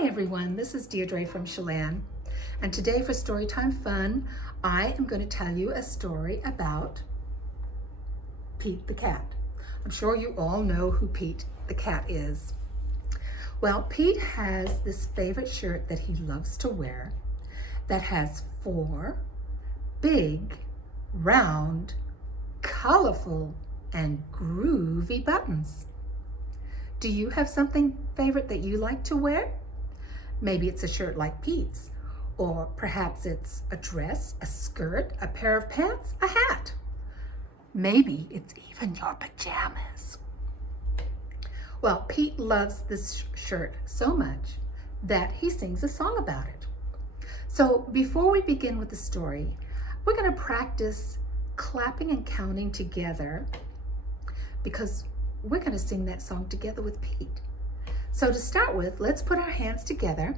Hi everyone, this is Deidre from Chelan, and today for Storytime Fun, I am going to tell you a story about Pete the cat. I'm sure you all know who Pete the cat is. Well, Pete has this favorite shirt that he loves to wear that has 4 big, round, colorful, and groovy buttons. Do you have something favorite that you like to wear? Maybe it's a shirt like Pete's, or perhaps it's a dress, a skirt, a pair of pants, a hat. Maybe it's even your pajamas. Well, Pete loves this shirt so much that he sings a song about it. So before we begin with the story, we're going to practice clapping and counting together because we're going to sing that song together with Pete. So to start with, let's put our hands together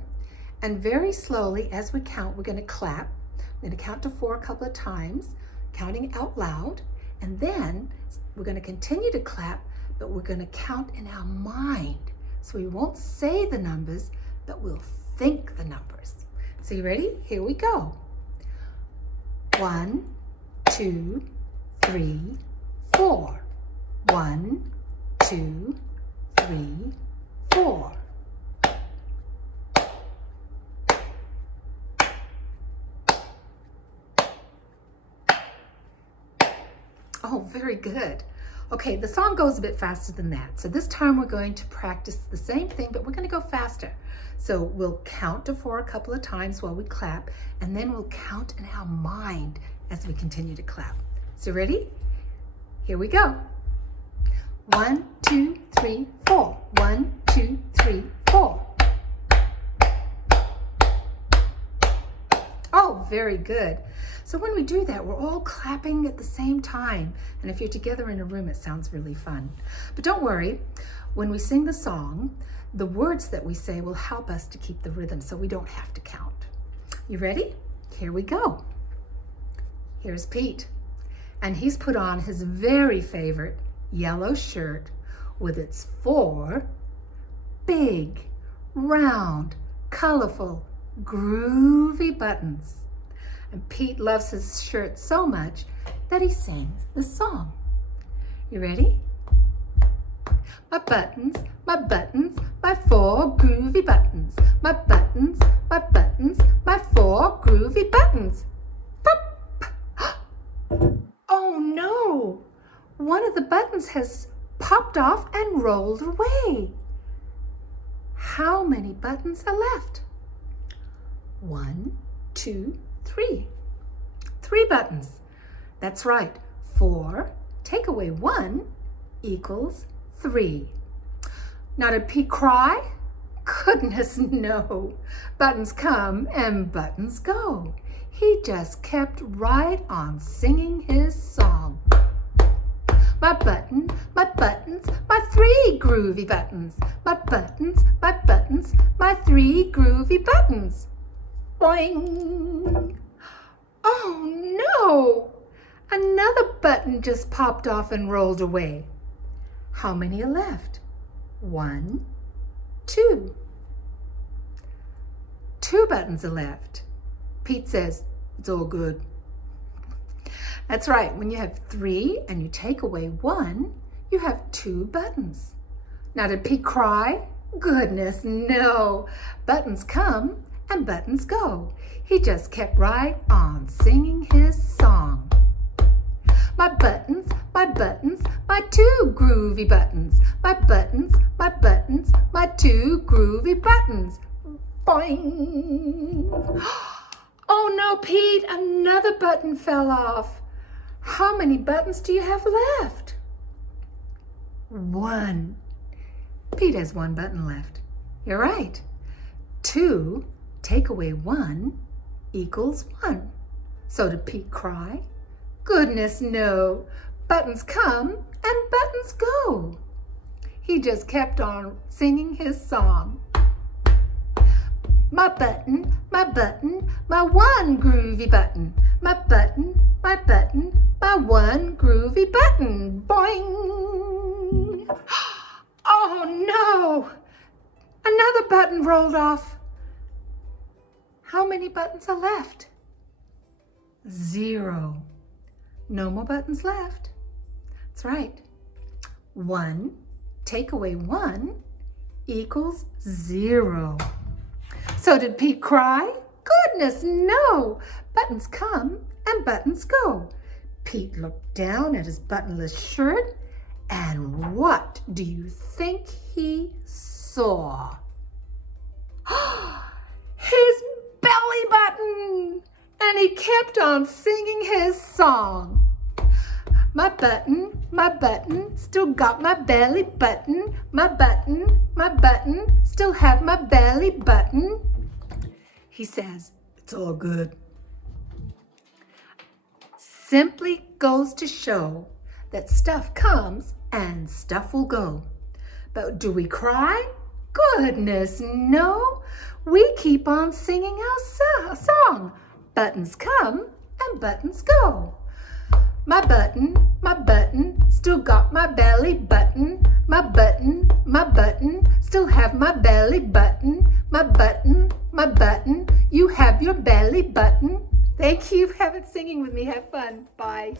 and very slowly as we count, we're going to clap. We're going to count to 4 a couple of times, counting out loud, and then we're going to continue to clap, but we're going to count in our mind. So we won't say the numbers, but we'll think the numbers. So you ready? Here we go. 1, 2, 3, 4. 1, 2, 3, 4. Oh, very good. Okay, the song goes a bit faster than that. So this time we're going to practice the same thing, but we're going to go faster. So we'll count to 4 a couple of times while we clap, and then we'll count in our mind as we continue to clap. So ready? Here we go. 1, 2, 3, 4. 1, 2, 3, 4. Oh, very good. So when we do that, we're all clapping at the same time. And if you're together in a room, it sounds really fun. But don't worry, when we sing the song, the words that we say will help us to keep the rhythm so we don't have to count. You ready? Here we go. Here's Pete. And he's put on his very favorite yellow shirt with its 4 big, round, colorful, groovy buttons. And Pete loves his shirt so much that he sings the song. You ready? My buttons, my 4 groovy buttons. My buttons, my 4 groovy buttons. Pop! Oh no! One of the buttons has popped off and rolled away. How many buttons are left? 1, 2, 3. 3 buttons. That's right. 4 take away 1 equals 3. Now did Pete cry? Goodness no. Buttons come and buttons go. He just kept right on singing his song. My buttons, my 3 groovy buttons. My buttons, my 3 groovy buttons. Boing! Oh no! Another button just popped off and rolled away. How many are left? 1, 2. 2 buttons are left. Pete says, it's all good. That's right, when you have 3 and you take away 1, you have 2 buttons. Now did Pete cry? Goodness, no. Buttons come and buttons go. He just kept right on singing his song. My buttons, my 2 groovy buttons. My buttons, my 2 groovy buttons. Boing! Oh no, Pete, another button fell off. How many buttons do you have left? 1. Pete has 1 button left. You're right. 2 take away 1 equals 1. So did Pete cry? Goodness no. Buttons come and buttons go. He just kept on singing his song. My button, my 1 groovy button. My button, my 1 groovy button. Boing! Oh no! Another button rolled off. How many buttons are left? 0. No more buttons left. That's right. 1 take away 1 equals 0. So did Pete cry? Goodness, no. Buttons come and buttons go. Pete looked down at his buttonless shirt, and what do you think he saw? His belly button! And he kept on singing his song. My button, still got my belly button. My button, still have my belly button. He says, it's all good. Simply goes to show that stuff comes and stuff will go. But do we cry? Goodness, no. We keep on singing our song. Buttons come and buttons go. My button, still got my belly button. My button, still have my belly button. My button, you have your belly button. Thank you. Have it singing with me. Have fun. Bye.